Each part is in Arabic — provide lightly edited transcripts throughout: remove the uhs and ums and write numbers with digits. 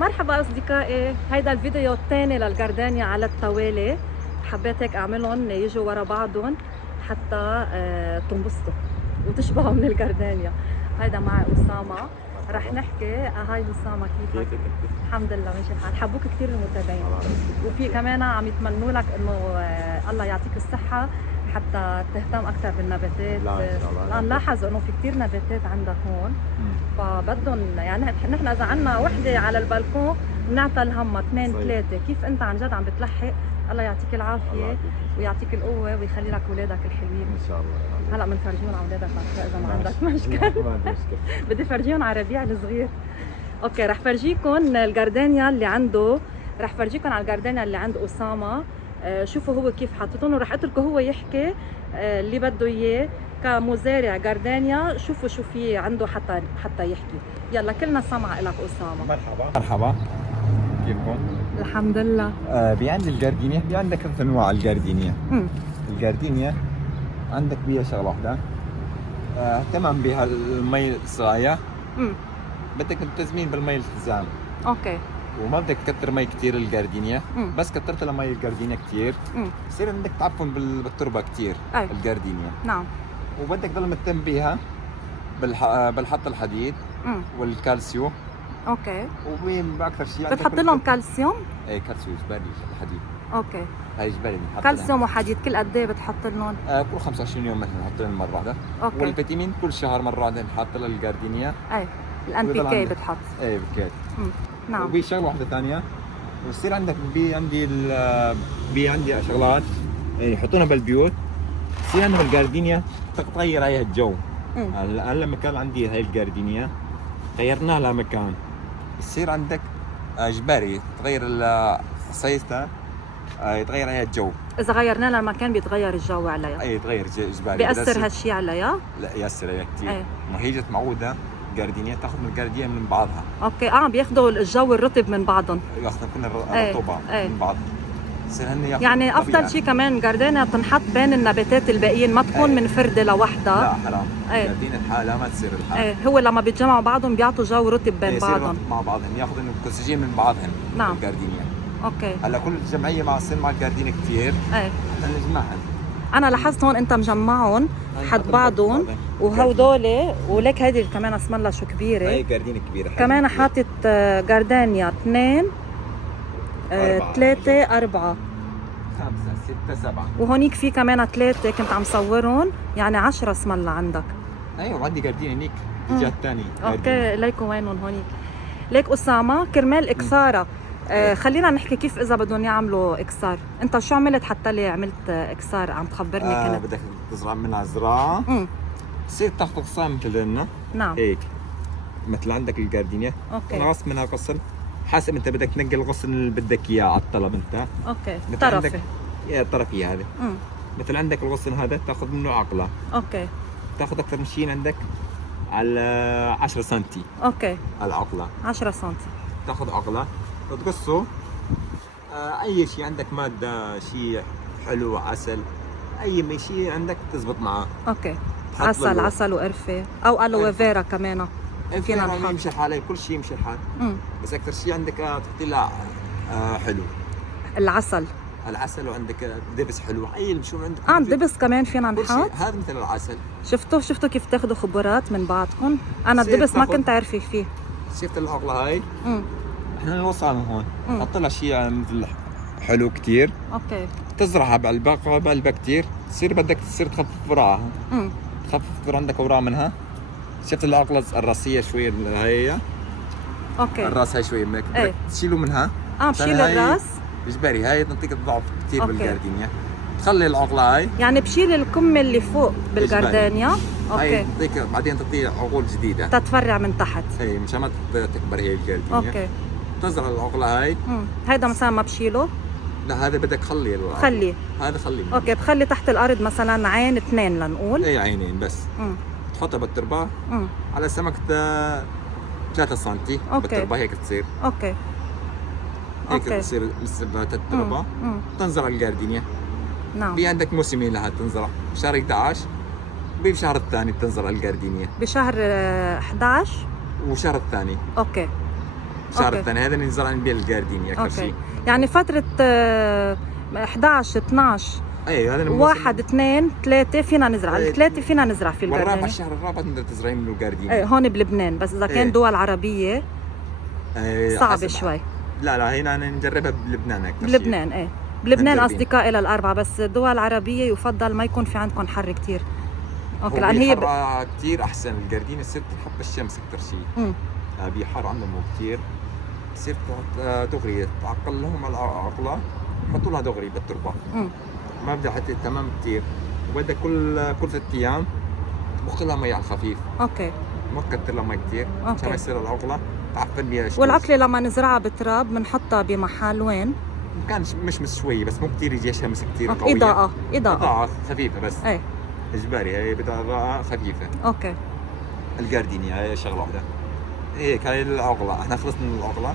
مرحبا اصدقائي، هيدا الفيديو الثاني للجاردينيا على التوالي. حبيت هيك اعملهم يجوا ورا بعضهم حتى تنبسطوا وتشبعوا من الجاردينيا. هيدا معي اسامه، رح نحكي. هاي اسامه، كيفك؟ الحمد لله ماشي الحال. حبوك كثير المتابعين، وفي كمان عم يتمنوا لك انه الله يعطيك الصحه حتى تهتم اكثر بالنباتات. لان لاحظوا انه في كثير نباتات عندك هون، فبدهم يعني نحن اذا عندنا وحده على البلكون بنعطى همها 2 3. كيف انت عن جد عم بتلحق؟ الله يعطيك العافيه ويعطيك القوه ويخلي لك اولادك الحلوين ان شاء الله. هلا بنفرجيهم على اولادك اذا ما عندك مشكله. ما عندي مشكله. بدي فرجيهم على ربيع الصغير. اوكي، رح فرجيكم الجاردينيا اللي عنده، رح فرجيكم على الجاردينيا اللي عند اسامه. شوفوا هو كيف حاططهم، ورح اتركه هو يحكي اللي بده اياه كمزارع جاردينيا. شوفوا شو في عنده حتى يحكي. يلا كلنا سمع لك اسامه. مرحبا، كيفكم؟ الحمد لله. بعند الجاردينيا، في عندك 3 انواع الجاردينيا. الجاردينيا عندك بيها شغله واحده، اهتمام بها المي الصغيره. بدك التزمين بالمي التزام. اوكي. وما بدك تكتر مي كثير الجاردينيا. بس كترت لها مي الجاردينيا كثير بصير عندك تعفن بالتربه كثير. الجاردينيا نعم. وبدك تضل مهتم بيها بالحط الحديد والكالسيوم. اوكي. وين باكثر شيء بتحط لهم كالسيوم؟ ايه، كالسيوم جبالي الحديد. اوكي. هاي جبالي بنحط كالسيوم وحديد كل قد ايه بتحط لهم؟ كل 25 يوم مثلا نحط لهم مره واحده. اوكي. والفيتامين كل شهر مره واحده نحط لها الجاردينيا. ايه، الان بي كي بتحط. ايه بالكاد. نعم. وفي شغله واحده ثانيه، وبصير عندك عندي شغلات يحطونها بالبيوت. بصير عندهم الجاردينيا تغير عليها الجو. هلا مكان عندي هاي الجاردينيا غيرنا لها مكان، بصير عندك اجباري تغير الصيفة، يتغير عليها الجو. اذا غيرنا لها المكان بيتغير الجو عليها. اي يتغير اجباري. بيأثر هالشيء عليها؟ لا، يأثر عليها كثير. ما هي جت معوده جاردينيا تاخذ من الجاردينيا من بعضها. اوكي. بياخذوا الجو الرطب من بعضهم، ياخذوا كل الرطوبه من بعض. بصير هن يعني افضل شيء كمان جاردينيا تنحط بين النباتات الباقيين، ما تكون منفرده لوحدها. لا حرام. جاردينيا الحالة ما تصير الحالة. هو لما بيتجمعوا بعضهم بيعطوا جو رطب بين بعضهم مع بعضهم، ياخذوا الاكسجين من بعضهم. نعم. الجاردينيا. اوكي. هلا كل جمعيه مع تصير مع الجاردينيا كثير. حتى نجمعهم. انا لاحظت هون انت مجمعهم حد بعضهم وهودول، وليك هيدي كمان اسم الله شو كبيره. هي جاردينيا كبيره كمان حاطط جاردينيا 2 3 4 5 6 7. وهونيك في كمان 3 كنت عم صورهم، يعني 10 اسم الله عندك. ايوه، وعندي جاردينيا هنيك الجهه الثانيه. اوكي، ليكوا وينهم هونيك. ليك اسامه كرمال اكساره. خلينا نحكي كيف اذا بدهم يعملوا اكسار. انت شو عملت حتى لي عملت اكسار؟ عم تخبرني. كنت بدك تزرع منها زراعه. بتصير تاخذ غصان مثلنا. نعم. هيك مثل عندك الجاردينيا. اوكي. نقص منها غصن حسب انت بدك تنقي الغصن اللي بدك اياه على الطلب انت. اوكي. طرفي. طرفي هذا. مثل عندك الغصن هذا تاخذ منه عقله. اوكي. تاخذ اكثر من شيء عندك على 10 سم. اوكي. العقله 10 سم. تاخذ عقله وتقصه. اي شيء عندك ماده، شيء حلو، عسل، اي شيء عندك تزبط معه. اوكي. عسل وقرفه او الوي فيرا كمان فينا نحط. يمشي الحال، كل شيء يمشي الحال. بس اكثر شيء عندك تحطي له حلو العسل، وعندك دبس حلو. اي شو عندك دبس كمان فينا نحط. هذا مثل العسل. شفتوا كيف تاخذوا خبرات من بعضكم. انا الدبس ما كنت عارفه فيه. شفت العقله هاي. احنا نوصلها هون. حط لها شيء مثل حلو كثير. اوكي. تزرعها بعلبه كثير. تصير تخفف وراها. تخفف عندك اوراق منها. شفت العقله الراسيه شويه هي. اوكي. الراس هاي شويه بدك تشيلوا منها. بشيل الراس اجباري. هاي تعطيك ضعف كثير بالجاردينيا. تخلي العقله هاي، يعني بشيل الكم اللي فوق بالجاردينيا. اوكي. هاي بعدين تعطيه عقول جديده تتفرع من تحت. اي مشان ما تكبر هي الجاردينيا. اوكي. تزرع العقله هاي. هيدا مثلا ما بشيله؟ لا، هذا بدك خليه. هذا خليه. اوكي. بخلي تحت الارض مثلا عين 2 لنقول. اي عينين بس. تحطها بالتربه على سمكه 3 سم بالتربه. هيك تصير. اوكي. هيك تصير مثل التربه. تنزرع الجاردينيا. نعم. في عندك موسمين لها تنزرع، شهر 11 وبشهر الثاني تنزرع الجاردينيا. بشهر 11 وشهر الثاني. اوكي. الشهر أوكي. الثاني هذا اللي نزرع نبيع الجاردينيا اكثر اوكي، شيء. يعني فترة 11 12 اي هذا 1 2 3 فينا نزرع، إيه. الثلاثة فينا نزرع في والرابع الجاردينيا. الشهر الرابع تقدر تزرعين منه الجاردينيا. ايه هون بلبنان، بس اذا كان إيه. دول عربية صعبة حسب. شوي. لا هنا نجربها بلبنان اكثر بلبنان ايه، بلبنان نجربين. اصدقائي للاربعة، بس الدول العربية يفضل ما يكون في عندكم حر كتير. اوكي، لان لان هي كثير احسن الجاردينيا تصير تحب الشمس اكثر شيء. بحر عندهم كثير، تصير دغري تعقل لهم العقله، يحطوا لها دغري بالتربه. ما بدها حتى تمام كثير، وبدها كل 3 ايام تبخ لها مي على الخفيف. اوكي، ما تكتر لها مي كثير عشان ما يصير العقله تعفن بيها شوي. والعقلة لما نزرعها بتراب بنحطها بمحل وين؟ كان مش شوي، بس مو كثير يجي شمس كثير قويه. اضاءة خفيفه بس. ايه اجباري، هي بدها اضاءه خفيفه. اوكي. الجاردينيا هي شغله واحده هيك. هاي العقله، احنا خلصنا من العقله.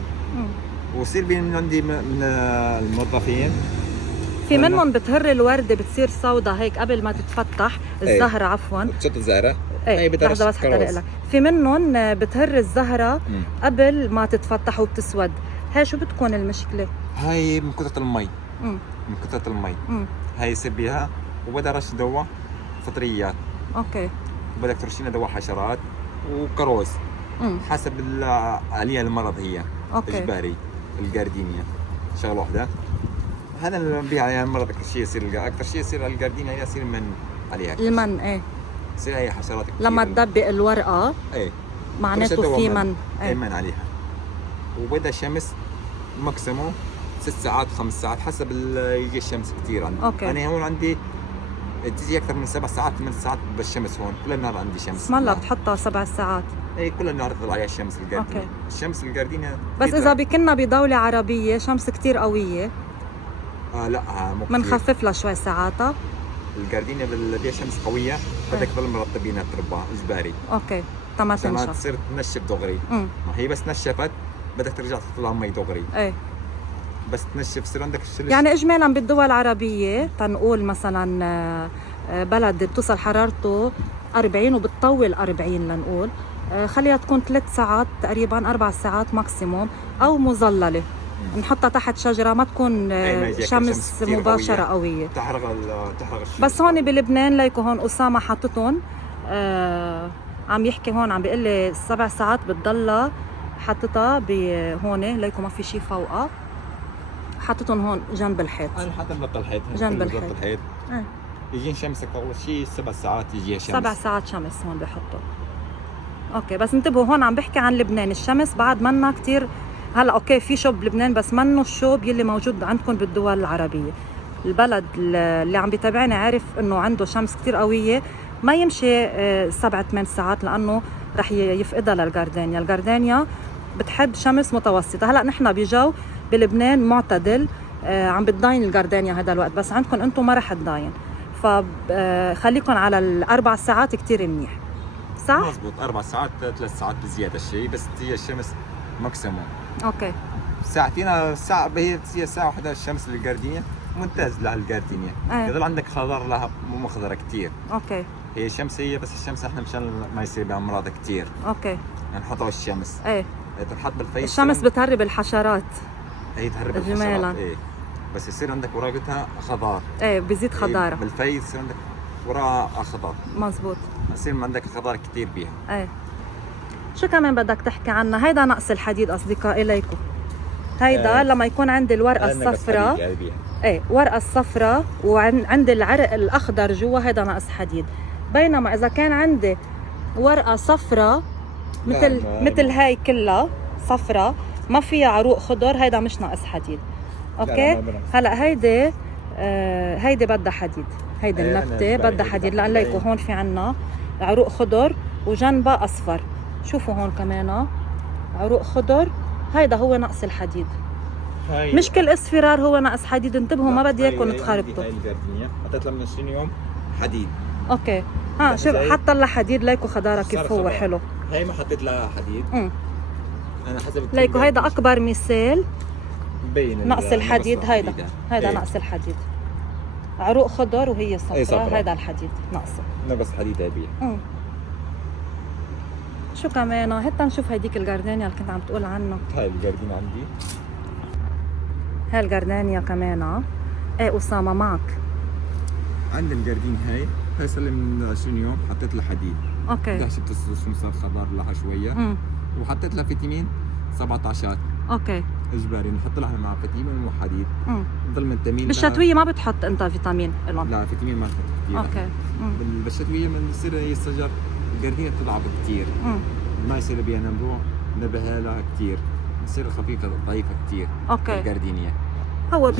وصير بين عندي من الموظفين في منهم بتهر الوردة بتصير سوداء هيك قبل ما تتفتح الزهرة. عفوا بتشط الزهره. ايه لحظة بس حتى لك. في منهم بتهر الزهرة قبل ما تتفتح وبتسود. هاي شو بتكون المشكلة؟ هاي من كثرة المي. من كثرة المي. هاي يصير بيها، وبدها رش دواء فطريات. اوكي. بدك ترشينا دواء حشرات وكروز حسب عليها المرض. هي اوكي. اجباري الجاردينيا شغله واحده. هذا اللي بيها عليها المرض اكثر شيء يصير. اكثر شيء يصير على الجاردينيا هي يصير من عليها المن. ايه يصير هي حشرات كثير. لما تدبق الورقة ايه معناته في من. ايه من عليها. وبدها شمس ماكسيموم 6 ساعات 5 ساعات حسب يجي الشمس كثير عندي. اوكي. انا هون عندي تجي اكثر من 7 ساعات 8 ساعات بالشمس. هون كل النهار عندي شمس. بسم الله بتحطها 7 ساعات. اي كل النهار تطلع عليها الشمس الجاردينيا. اوكي. الشمس الجاردينيا بس اذا بكنا بدولة عربية شمس كتير قوية لا مو كتير. منخفف لها شوي ساعاتها. الجاردينيا بدها شمس قوية، بدك تضل مرطبينها التربة اجباري. اوكي تما عشان ما تنشف. تصير تنشف دغري. ما هي بس نشفت بدك ترجع تحط لها مي دغري. ايه بس تنشف يصير عندك يعني اجمالا بالدول العربية تنقول مثلا بلد بتوصل حرارته 40 وبتطول 40 لنقول خليها تكون 3 ساعات تقريبا 4 ساعات ماكسيموم، او مظللة نحطها تحت شجرة ما تكون شمس مباشرة قوية تحرق الشمس. بس هون بلبنان ليكو هون أسامة حاطتهم عم يحكي هون عم بيقول لي 7 ساعات بتضلها حاطتها هون ليكو ما في شيء فوقها، حاطتهم هون جنب الحيط. انا حاطط لك الحيط جنب الحيط. يجي شمسك اول شيء 7 ساعات يجي شمس. 7 ساعات شمس هون بحطوا. اوكي بس انتبهوا هون عم بحكي عن لبنان، الشمس بعد منا كتير. هلا اوكي في شوب بلبنان بس منه الشوب يلي موجود عندكم بالدول العربية. البلد اللي عم بيتابعني عارف انه عنده شمس كتير قوية، ما يمشي 7-8 ساعات لانه رح يفقدها للجاردينيا. الجاردينيا بتحب شمس متوسطة. هلا نحن بجو بلبنان معتدل عم بتضاين الجاردينيا هذا الوقت، بس عندكم انتم ما رح تضاين، فخليكم على ال4 ساعات كتير منيح. صح؟ مزبوط 4 ساعات 3 ساعات بزيادة الشيء، بس هي الشمس ماكسيموم. اوكي. ساعتين ساعة هي ساعة واحدة الشمس للجاردينيا ممتاز للجاردينيا. يضل عندك خضار لها مو خضرة كتير. اوكي. هي شمسية بس الشمس احنا مشان ما يصير بها امراض كتير. اوكي. نحطها الشمس. ايه. تنحط بالفيس. الشمس بتهرب الحشرات. هي تهرب الحشرات. ايه. بس يصير عندك ورقتها خضار. ايه بزيد خضارة. بالفيس يصير عندك وراء خضار. مزبوط. يصير عندك خضار كتير بيها. ايه. شو كمان بدك تحكي عنها؟ هيدا نقص الحديد اصدقائي ليكم. هيدا لما يكون عندي الورقة الصفراء. ايه ورقة الصفراء وعندي العرق الاخضر جوا، هيدا نقص حديد. بينما اذا كان عندي ورقة صفراء مثل هاي كلها صفراء ما فيها عروق خضر، هيدا مش ناقص حديد. اوكي. هلا هيدي بدها حديد. هيدي النبتة بدها حديد لان ليكو هون في عنا عروق خضر وجنبها اصفر. شوفوا هون كمان عروق خضر، هيدا هو نقص الحديد. مش كل اصفرار هو نقص حديد، انتبهوا ما بدي اياكم تخربطوا. هاي الجاردينيا حطيت لها من 20 يوم حديد. اوكي. شوف حط لها حديد ليكو خضارها كيف هو حلو. هي ما حطيت لها حديد. انا حسب ليكو هيدا اكبر مثال مبين نقص الحديد. هيدا نقص الحديد. عروق خضر وهي صفراء، هيدا الحديد ناقصه. نقص حديد هي بيه. شو كمان هات نشوف هيديك الجاردينيا اللي كنت عم تقول عنها. هاي الجاردينيا عندي. هاي الجاردينيا كمان. ايه اسامه معك. عندي الجاردين هاي صار لي من 20 يوم حطيت لها حديد. اوكي. دهشت السوسن صار خضار لها شويه. وحطيت لها فيتامين 17. اوكي. اجباري نحط لها مع فيتامين وحديد. بضل منتمين. بالشتويه ما بتحط انت فيتامين لهم؟ لا فيتامين ما بحط كثير. اوكي. بالشتويه بصير هي الشجر الجاردينيا بتضعف كثير. ما يصير بيها نمو نبهها لها كثير، بتصير خفيفه ضعيفه كثير. اوكي. الجاردينيا هو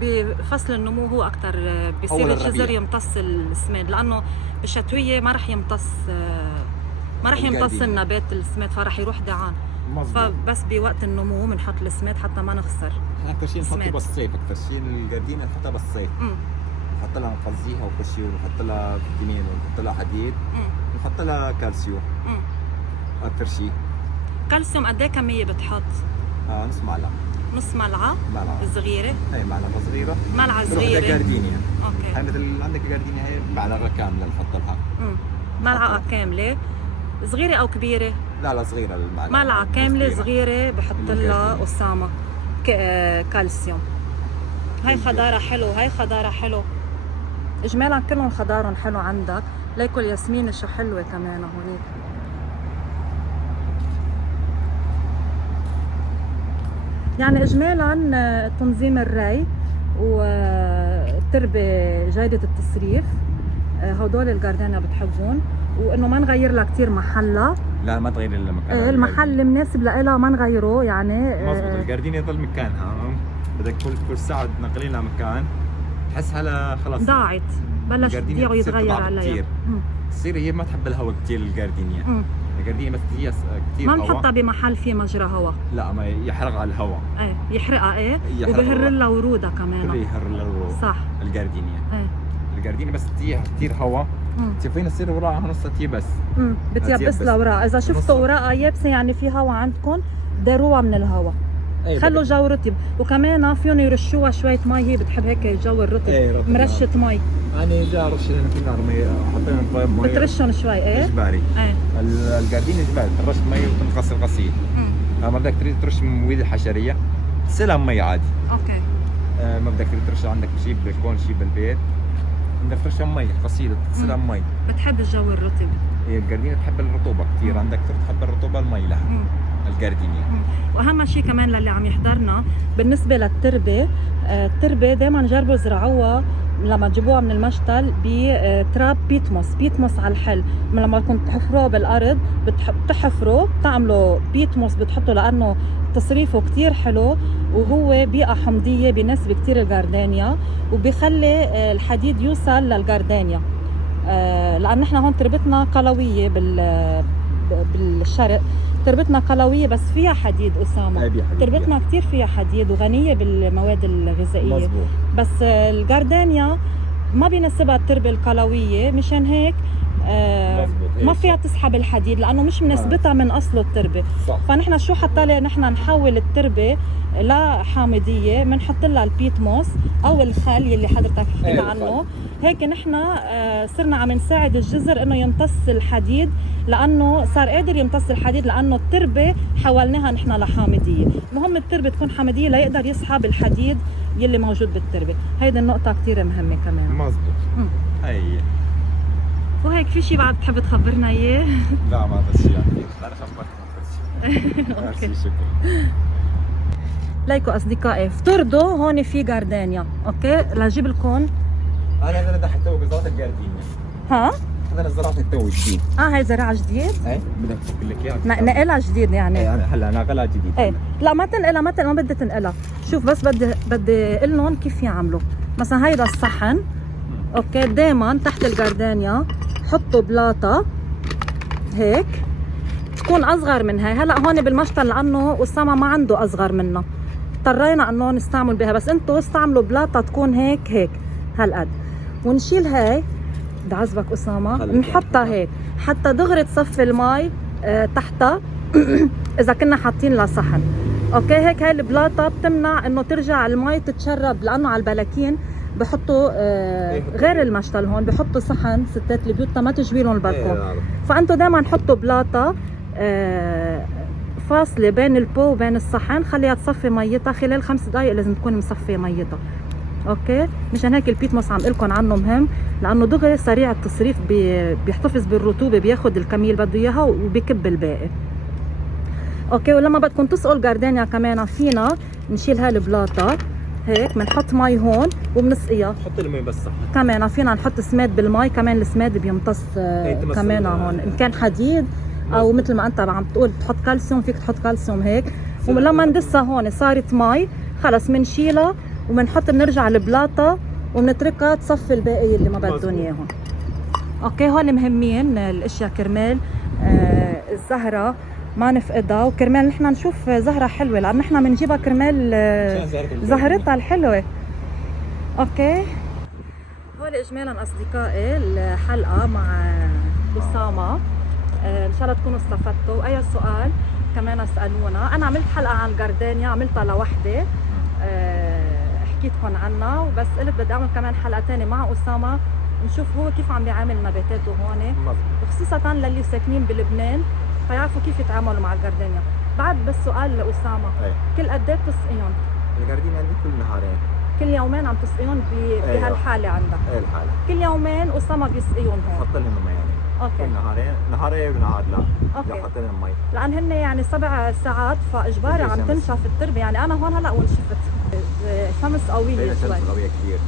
بفصل النمو هو اكثر بصير الجذر يمتص السماد، لانه بالشتويه ما رح يمتص النبات السماد، فرح يروح دعان. مزبوط. فبس بوقت النمو بنحط السماد حتى ما نخسر. اكثر شيء نحطه بالصيف، اكثر شيء الجاردينيا نحطها بالصيف. نحط لها نفضيها وكشي ونحط لها فيتامين ونحط لها حديد ونحط لها كالسيوم. اكثر شيء. كالسيوم قد ايه كميه بتحط؟ نص معلقه. نص ملعقه صغيره؟ اي ملعقه صغيره. ملعقه صغيره جاردينيا. اوكي. هاي مثل عندك جاردينيا هي معلقه كامله نحط لها. ملعقه كامله صغيره او كبيره؟ لا صغيره المعلقه. ملعقه كامله صغيره بحط لها اسامه كالسيوم. هاي خضاره حلو، هاي خضاره حلو. اجمالا كلهم خضارهم حلو عندك. ليكو الياسمين شو حلوه كمان هونيك. يعني اجمالا تنظيم الري والتربه جيده التصريف هدول الجاردينيا بتحبون، وانه ما نغير لها كثير محلها. لا ما تغير لها مكانها. المحل المناسب لها ما نغيره يعني. مضبوط. الجاردينيا يضل مكانها، بدك كل ساعه تنقلين لها مكان. تحس هلا خلص ضاعت، بلش تضيع ويتغير عليها. تصير هي ما تحب الهواء كثير الجاردينيا. الجاردينيا بس هي كثير ما نحطها بمحل فيه مجرى هواء. لا ما يحرق على الهواء. ايه يحرقها. وبهر لها ورودها كمان. بيهر لها ورود. صح. الجاردينيا. الجاردينيا بس فيها كثير هواء. شايفين تصير وراها نصها تيبس. بتيبس لها وراها. اذا شفتوا وراها يابسه يعني في هواء عندكم داروها من الهواء. خلوا جو رطب، وكمان فيهم يرشوها شويه مي، هي بتحب هيك جو الرطب. مرشه مي. انا جا رش لنا في نار مي، حطينا مي بترشهم شوي. اجباري. الجاردينيا اجباري ترش مي وتنغسل غسيل. ما بدك تريد ترش مبيد الحشريه تغسلها مي عادي. اوكي. ما بدك تريد ترش عندك شيء بالبلكون شيء بالبيت بدك ترشها مي غسيل تغسلها مي. بتحب الجو الرطب. الجاردينيا بتحب الرطوبه كثير، عندك تحب الرطوبه المي لها. الجاردينيا. واهم شيء كمان للي عم يحضرنا بالنسبه للتربه، التربه دائما جربوا زرعوها لما تجيبوها من المشتل بتراب بيتموس على الحل. لما كنت تحفروه بالارض بتحفروا بتعملوا بيتموس بتحطوا، لانه تصريفه كتير حلو وهو بيئه حمضيه بيناسب كتير الجاردينيا، وبيخلي الحديد يوصل للجاردينيا. لان نحن هون تربتنا قلويه بالشرق، تربتنا قلويه بس فيها حديد اسامه. تربتنا كثير فيها حديد وغنيه بالمواد الغذائيه. مزبوط. بس الجاردينيا ما بيناسبها التربه القلويه، مشان هيك ما فيها تسحب الحديد لانه مش مناسبتها من اصله التربه. صح. فنحن شو حتى نحن نحول التربه لحامضيه بنحط لها البيتموس او الخل اللي حضرتك حكيت عنه. هيك نحن صرنا عم نساعد الجذر انه يمتص الحديد، لانه صار قادر يمتص الحديد لانه التربه حولناها نحن لحامضيه. المهم التربه تكون حامضيه ليقدر يسحب الحديد يلي موجود بالتربه. هيدي النقطه كثير مهمه كمان. مزبوط. هي وهيك في شيء بعد بتحب تخبرنا اياه؟ لا ما بس شيء يعني انا خبرتك. اوكي شكرا. ليكو اصدقائي افترضوا هون في جاردينيا، اوكي لاجيب لكم. انا بدي احط بزراعه الجاردينيا. ها؟ هذا زراعه التو جديد. هاي زراعه جديد؟ ايه بدك افك لك اياها. نقلها جديد يعني. ايه انا هلا ناقلها جديد. ايه لا ما تنقلها ما بدي تنقلها. شوف بس بدي اقول لهم كيف يعملوا. مثلا هيدا الصحن اوكي، دائما تحت الجاردينيا حطوا بلاطه هيك تكون اصغر من هاي. هلا هون بالمشتل لانه اسامه ما عنده اصغر منها اضطرينا انه نستعمل بها، بس انتم استعملوا بلاطه تكون هيك هالقد، ونشيل هاي بدي عزبك اسامه نحطها هيك حتى دغري تصفي المي تحتها اذا كنا حاطين لها صحن. اوكي هيك هاي البلاطه بتمنع انه ترجع المي تتشرب، لانه على البلاكين بحطوا غير المشتل هون بحطوا صحن ستات البيوت ما تجبي لهم البلكون. فانتم دائما حطوا بلاطه فاصله بين البو وبين الصحن، خليها تصفي ميتها خلال 5 دقائق، لازم تكون مصفيه ميتها. اوكي، مشان هيك البيتموس عم لكم عنه مهم، لانه دغري سريع التصريف، بيحتفظ بالرطوبه، بياخد الكميه اللي بده اياها وبيكب الباقي. اوكي، ولما بدكم تسقوا الجاردينيا كمان فينا نشيل هالبلاطه هيك، بنحط مي هون وبنسقيها. حط المي بس صح. كمان فينا نحط سماد بالمي، كمان السماد بيمتص كمان هون، ان كان حديد او مثل ما انت عم تقول تحط كالسيوم، فيك تحط كالسيوم هيك. ولما ندسها هون صارت مي، خلص بنشيلها وبنحط، بنرجع البلاطه وبنتركها تصفي الباقي اللي ما بدهم اياهم. اوكي، هون مهمين الاشياء كرمال الزهره ما نفقدها، وكرمال نحن نشوف زهره حلوه، لان نحن بنجيبها كرمال زهرتها الحلوه. اوكي، هول اجمالا اصدقائي الحلقه مع اسامه، ان شاء الله تكونوا استفدتوا. اي سؤال كمان اسالونا. انا عملت حلقه عن الجاردينيا، عملتها لوحدي، حكيتكم عنها، وبس قلت بدي اعمل كمان حلقه ثانيه مع اسامه نشوف هو كيف عم بيعامل نباتاته هون، وخصوصا للي ساكنين بلبنان فيعرفوا كيف يتعاملوا مع الجاردينيا. بعد بس سؤال لاسامه، كل قد ايه بتسقيهم؟ الجاردينيا عندي كل نهارين، كل يومين عم تسقيهم بهالحاله عندك؟ ايه الحاله، كل يومين اسامه بيسقيهم هون؟ بحط لهم مي يعني. اوكي، كل نهارين، نهار ايه ونهار لا. اوكي، بحط لهم مي، لان هن يعني 7 ساعات، فاجباري عم تنشف التربه. يعني انا هون هلا ونشفت، شمس قوية شوي. الشمس قوية كثير.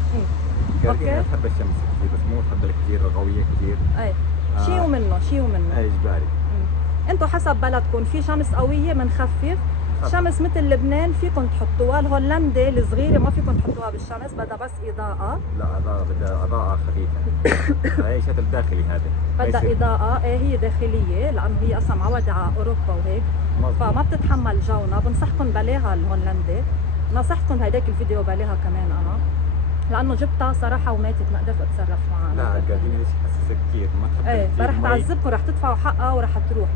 الجاردينيا بتحب الشمس كثير، بس مو بتحب كثير قوية كثير. اي شيء ومنه شيء ومنه. اي اجباري. انتم حسب بلدكم، في شمس قوية بنخفف، شمس مثل لبنان فيكم تحطوها. الهولندي الصغيرة ما فيكم تحطوها بالشمس، بدها بس إضاءة. لا بدها إضاءة خفيفة. هي شكل داخلي هذا. بدها إضاءة، ايه هي داخلية، لأنه هي أصلا معودة على أوروبا وهيك، فما بتتحمل جونا. بنصحكم بلاها الهولندي، نصحتكم هيداك الفيديو بلاها كمان أنا، لأنه جبتها صراحة وماتت، ما قدرت أتصرف معها. لا الجاردينيا ليش حساسة كثير، ما تحب ايه، فرح تعذبكم، رح تدفعوا حقها ورح تروح.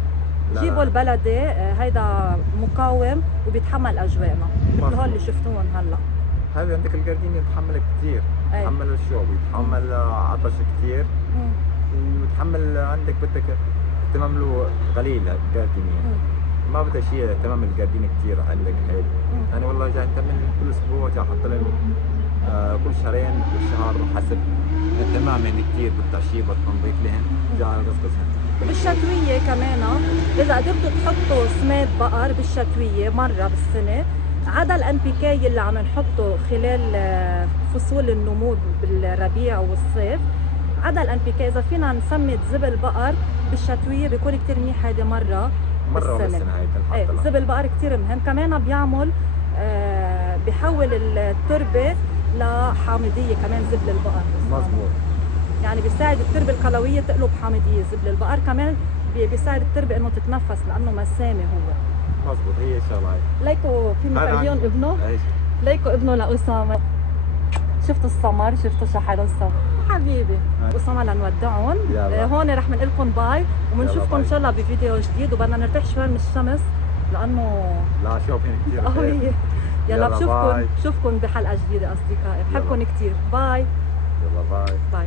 جيبوا البلدي، هيدا مقاوم وبيتحمل اجواءنا مثل هول اللي شفتوهم هلا. هذا عندك الجاردينيا بتحمل كثير، بتحمل الشوب، بتحمل عطش كثير، وبتحمل عندك بدك اهتمام له قليل. الجاردينيا ما بدها شيء اهتمام الجاردينيا كثير عندك هيك. انا والله جاي اهتم كل اسبوع، جاي احط لهم كل شهرين كل شهر حسب اهتمام يعني كثير بالتعشيب والتنظيف لهم، جاي اقصقصهم. بالشتوية كمان إذا قدرتوا تحطوا سماد بقر بالشتوية مرة بالسنة، عدا الان بي كي اللي عم نحطه خلال فصول النمو بالربيع والصيف، عدا الان بي كي إذا فينا نسمد زبل بقر بالشتوية بيكون كتير منيح. هيدي مرة بالسنة. ايه، زبل بقر كتير مهم، كمان بيعمل بيحول التربة لحامضية كمان زبل البقر. مظبوط، يعني بيساعد التربه القلويه تقلب حامضيه. زبل البقر كمان بيساعد التربه انه تتنفس لانه مسامه هو. مظبوط، هي الشغله هاي. ليكو في مفرجيهم ابنه، ليكو ابنه لاسامه. شفتوا السمر، شفتوا شو حلو السمر حبيبي. اسامه لنودعهم هون، رح نقول لكم باي، وبنشوفكم ان شاء الله بفيديو جديد، وبدنا نرتاح شوي من الشمس لانه لا شوفين كثير قويه. يلا بشوفكم بحلقه جديده اصدقائي، بحبكم كثير. باي. يلا باي.